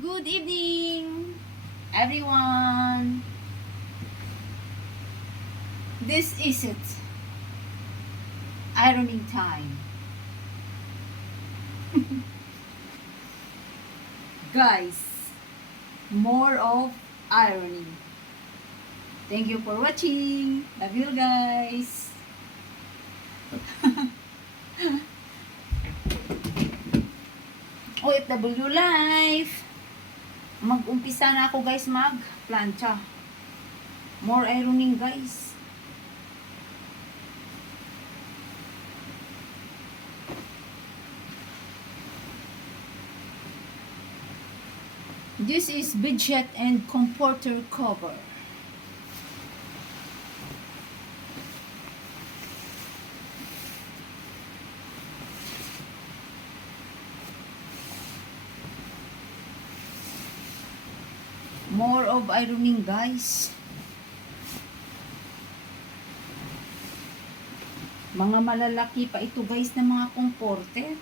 Good evening, everyone. This is it. Ironing time. Guys, more of ironing. Thank you for watching. Love you guys. OFW life. Mag-umpisa na ako guys mag-plancha. More ironing guys. This is bedsheet and comforter cover. More of ironing guys. Mga malalaki pa ito guys na mga comforter.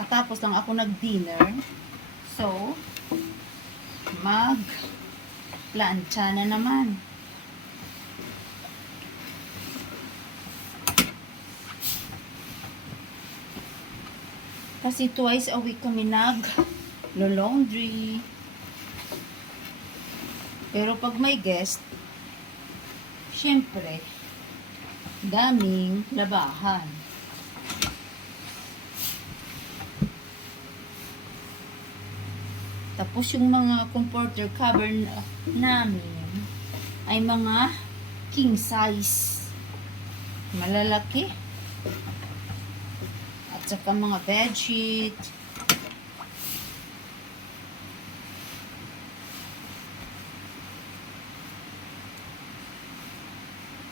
Katapos lang ako nag-dinner. So, mag-plancha na naman. Kasi twice a week kami nag-laundry. Pero pag may guest, syempre, daming labahan. Tapos yung mga comforter cover namin ay mga king size. Malalaki. At saka mga bedsheet.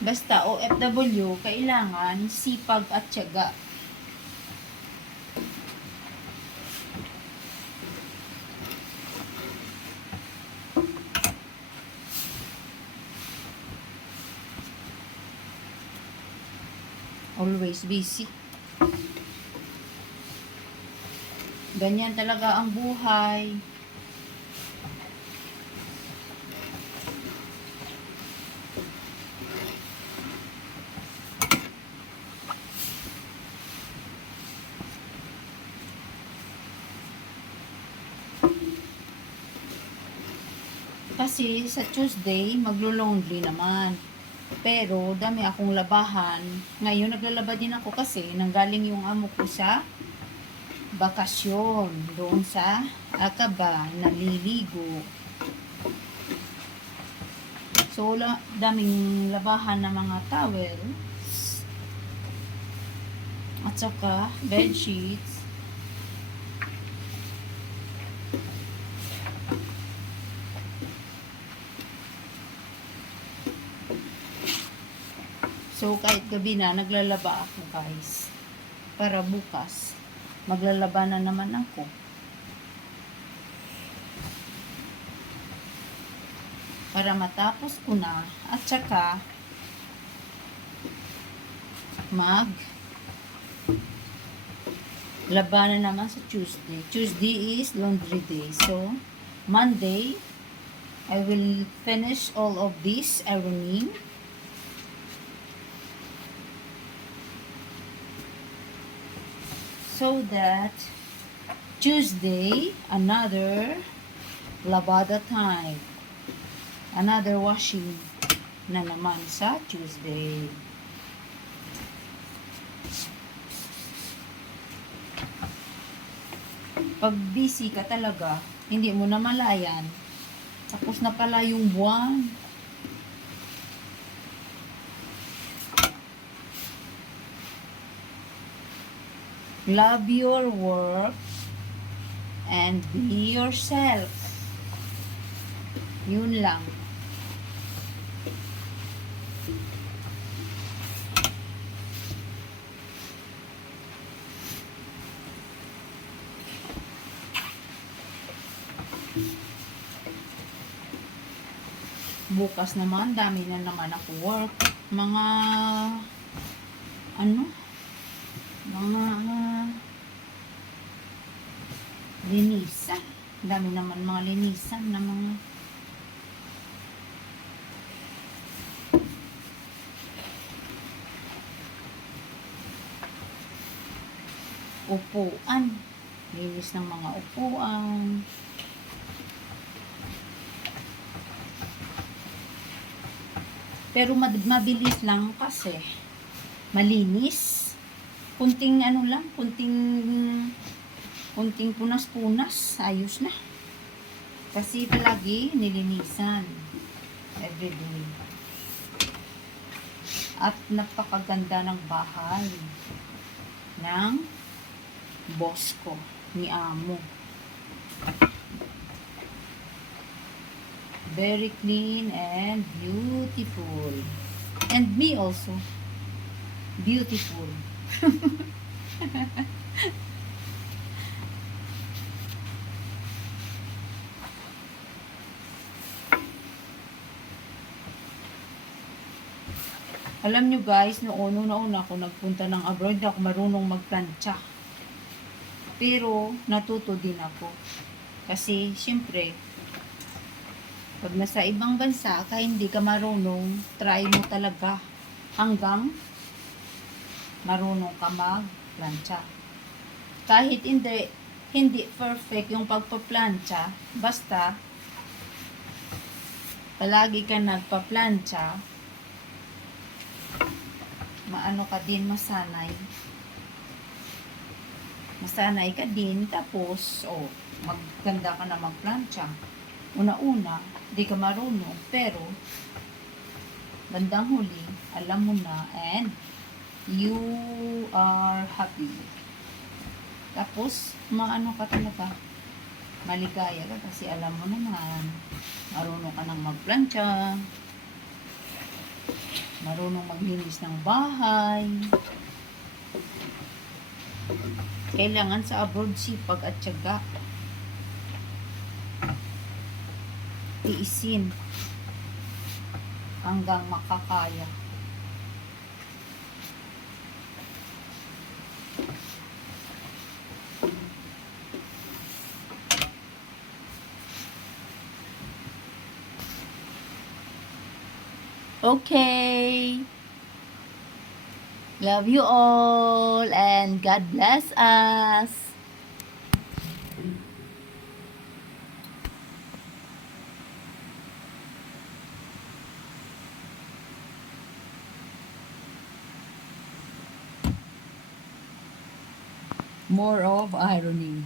Basta OFW, kailangan sipag at tiyaga. Always busy. Ganyan talaga ang buhay. Kasi sa Tuesday, maglo-laundry naman. Pero, dami akong labahan. Ngayon, naglalaba din ako kasi nanggaling yung amo ko sa bakasyon. Doon sa Akaba, naliligo. So, daming labahan ng mga towels. At saka, bedsheets. So, kahit gabi na, naglalaba ako, guys. Para bukas, maglalaba na naman ako. Para matapos ko na, at saka, laba na naman sa Tuesday. Tuesday is laundry day. So, Monday, I will finish all of this ironing. So that Tuesday, another Labada time. Another washing na naman sa Tuesday. Pag busy ka talaga, hindi mo na malayan. Tapos na pala yung buwan. Love your work and be yourself. Yun lang. Bukas naman, dami na naman ako work. Mga linisan. Dami naman mga linisan na mga upuan. Linis ng mga upuan. Pero mabilis lang kasi malinis. Kunting kunting punas-punas, ayos na. Kasi palagi nilinisan everyday. At napakaganda ng bahay ng boss ko, ni Amo. Very clean and beautiful. And me also. Beautiful. Alam nyo guys, noong una ako nagpunta ng abroad, ako marunong magplancha. Pero natuto din ako. Kasi syempre, pag nasa ibang bansa, kaya hindi ka marunong, try mo talaga hanggang marunong ka magplancha. Kahit hindi perfect yung pagpaplancha, basta palagi ka nagpaplancha, maano ka din, masanay ka din, tapos magganda ka na magplancha. Una-una, di ka marunong, pero bandang huli, alam mo na, and you are happy. Tapos maano ka talaga, maligaya ka kasi alam mo naman, marunong ka nang magplancha, marunong maglinis ng bahay. Kailangan sa abroad sipag at tiyaga. Tiisin hanggang makakaya. Okay. Love you all and God bless us. More of irony.